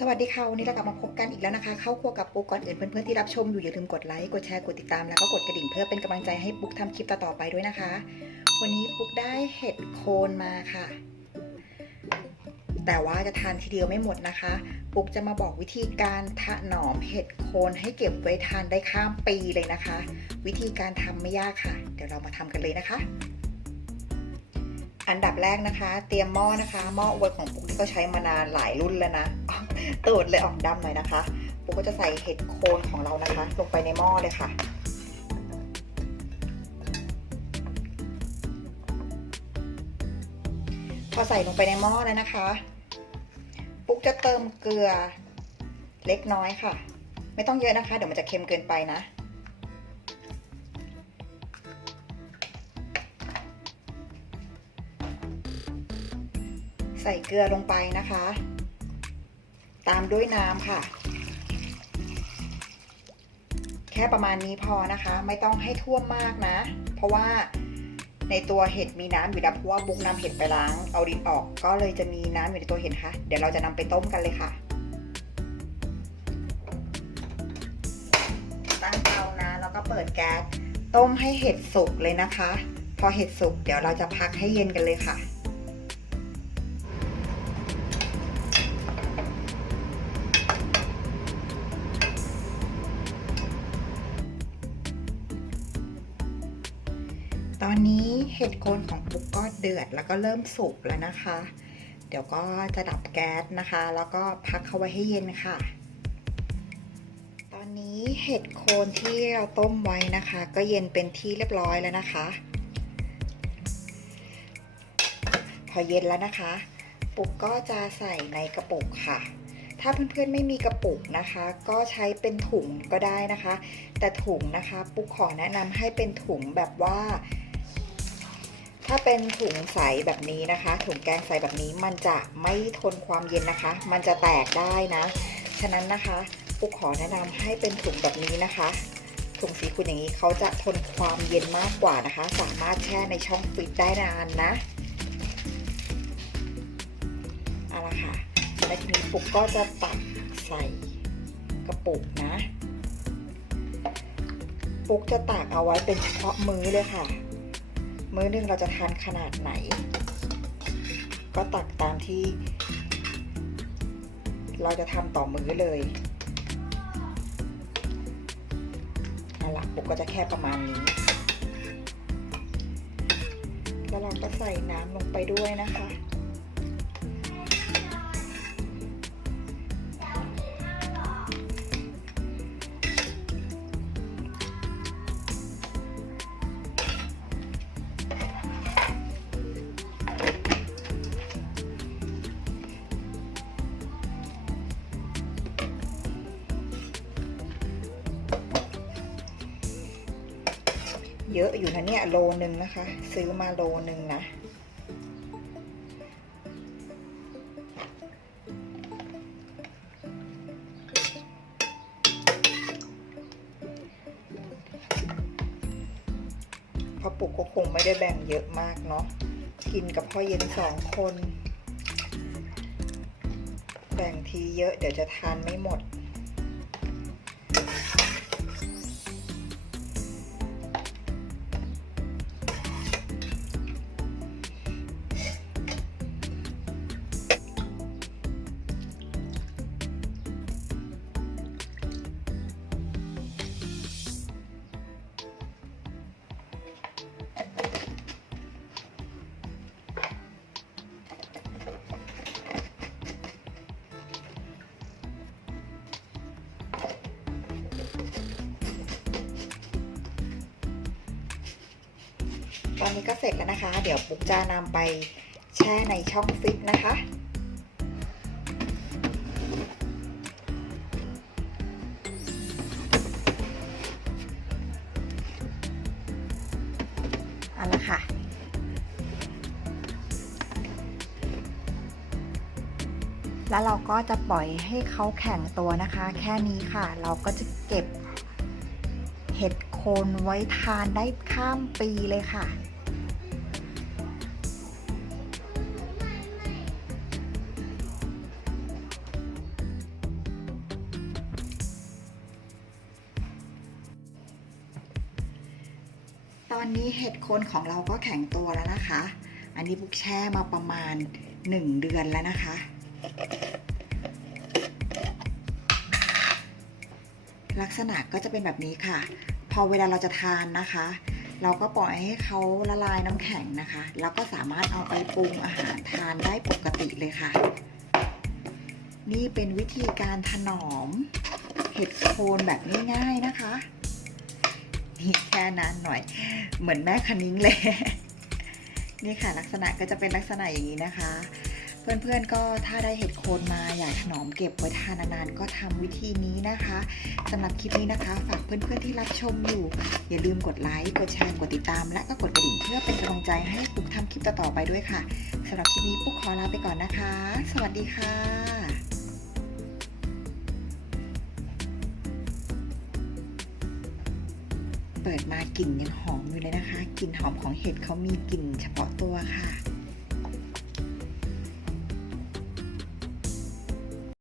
สวัสดีค่ะวันนี้เรากลับมาพบกันอีกแล้วนะคะ เข้าครัวกับปุ๊กก่อนอื่นเพื่อนๆที่รับชมอยู่อย่าลืมกดไลค์กดแชร์กดติดตามแล้วก็กดกระดิ่งเพื่อเป็นกำลังใจให้ปุ๊กทำคลิปต่อๆไปด้วยนะคะ วันนี้ปุ๊กได้เห็ดโคนมาค่ะ แต่ว่าจะทานทีเดียวไม่หมดนะคะ ปุ๊กจะมาบอกวิธีการถนอมเห็ดโคนให้เก็บไว้ทานได้ข้ามปีเลยนะคะ วิธีการทำไม่ยากค่ะ เดี๋ยวเรามาทำกันเลยนะคะ อันดับแรกนะคะ เตรียมหม้อนะคะหม้ออวยของปุ๊กที่ก็ใช้มานานหลายรุ่นแล้วนะตูดเลยออกดำหน่อยนะคะ ปุ๊กก็จะใส่เห็ดโคนของเรานะคะ ลงไปในหม้อเลยค่ะพอใส่ลงไปในหม้อแล้วนะคะ ปุ๊กจะเติมเกลือเล็กน้อยค่ะ ไม่ต้องเยอะนะคะ เดี๋ยวมันจะเค็มเกินไปนะ ใส่เกลือลงไปนะคะ ตามด้วยน้ำค่ะ แค่ประมาณนี้พอนะคะ ไม่ต้องให้ท่วมมากนะ เพราะว่าในตัวเห็ดมีน้ำอยู่แล้วเพราะว่าบุกนำเห็ดไปล้างเอาดินออก ก็เลยจะมีน้ำอยู่ในตัวเห็ดค่ะ เดี๋ยวเราจะนำไปต้มกันเลยค่ะ ตั้งเตานะแล้วก็เปิดแก๊สต้มให้เห็ดสุกเลยนะคะ พอเห็ดสุกเดี๋ยวเราจะพักให้เย็นกันเลยค่ะ ตอนนี้เห็ดโคนของปุ๊กก็เดือดแล้วก็เริ่มสุกแล้วนะคะ เดี๋ยวก็จะดับแก๊สนะคะ แล้วก็พักเขาไว้ให้เย็นค่ะ ตอนนี้เห็ดโคนที่เราต้มไว้นะคะ ก็เย็นเป็นที่เรียบร้อยแล้วนะคะ พอเย็นแล้วนะคะ ปุ๊กก็จะใส่ในกระปุกค่ะถ้าเพื่อนๆไม่มีกระปุกนะคะ ก็ใช้เป็นถุงก็ได้นะคะ แต่ถุงนะคะ ปุ๊กขอแนะนำให้เป็นถุงแบบว่าาเป็นถุงใสแบบนี้นะคะ ถุงแกงใสแบบนี้มันจะไม่ทนความเย็นนะคะ มันจะแตกได้นะ ฉะนั้นนะคะปุ๊กขอแนะนำให้เป็นถุงแบบนี้นะคะ ถุงสีขุ่นอย่างนี้เขาจะทนความเย็นมากกว่านะคะ สามารถแช่ในช่องฟรีซได้นานนะเอาละค่ะและทีนี้ปุ๊กก็จะตักใส่กระปุกนะ ปุ๊กจะตากเอาไว้เป็นเฉพาะมื้อเลยค่ะ มื้อหนึงเราจะทานขนาดไหน ก็ตักตามที่ เราจะทำต่อมื้อเลยเอาละปุกก็จะแค่ประมาณนี้ แล้วเราก็ใส่น้ำลงไปด้วยนะคะ เยอะอยู่นะเนี่ยโลนึงนะคะ ซื้อมาโลนึงนะพราะปุกก็คงไม่ได้แบ่งเยอะมากเนาะกินกับพ่อเย็นสองคน แบ่งทีเยอะเดี๋ยวจะทานไม่หมด ตอนนี้ก็เสร็จแล้วนะคะ เดี๋ยวปุ๊กจะนำไปแช่ในช่องฟิตนะคะเอาละค่ะ แล้วเราก็จะปล่อยให้เขาแข็งตัวนะคะ แค่นี้ค่ะ เราก็จะเก็บเห็ด คนไว้ทานได้ข้ามปีเลยค่ะ ตอนนี้เห็ดโคนของเราก็แข็งตัวแล้วนะคะ อันนี้บุกแช่มาประมาณ 1 เดือนแล้วนะคะลักษณะก็จะเป็นแบบนี้ค่ะ อเวลาเราจะทานนะคะ เราก็ปล่อยให้เขาละลายน้ำแข็งนะคะ แล้วก็สามารถเอาไปปรุงอาหารทานได้ปกติเลยค่ะ นี่เป็นวิธีการถนอมเห็ดโคนแบบง่ายๆนะคะนี่แค่นั้นหน่อย เหมือนแม่คณิ้งเลย นี่ค่ะลักษณะก็จะเป็นลักษณะอย่างนี้นะคะ เพื่อนๆก็ถ้าได้เห็ดโคนมาอยากถนอมเก็บไว้ทานนานๆก็ทำวิธีนี้นะคะสำหรับคลิปนี้นะคะ ฝากเพื่อนๆที่รับชมอยู่ อย่าลืมกดไลค์กดแชร์กดติดตาม และก็กดกระดิ่งเพื่อเป็นกำลังใจให้ปุ๊กทำคลิปต่อๆไปด้วยค่ะสำหรับคลิปนี้ปุ๊กขอลาไปก่อนนะคะ สวัสดีค่ะเปิดมากลิ่นยังหอมอยู่เลยนะคะ กลิ่นหอมของเห็ดเขามีกลิ่นเฉพาะตัวค่ะ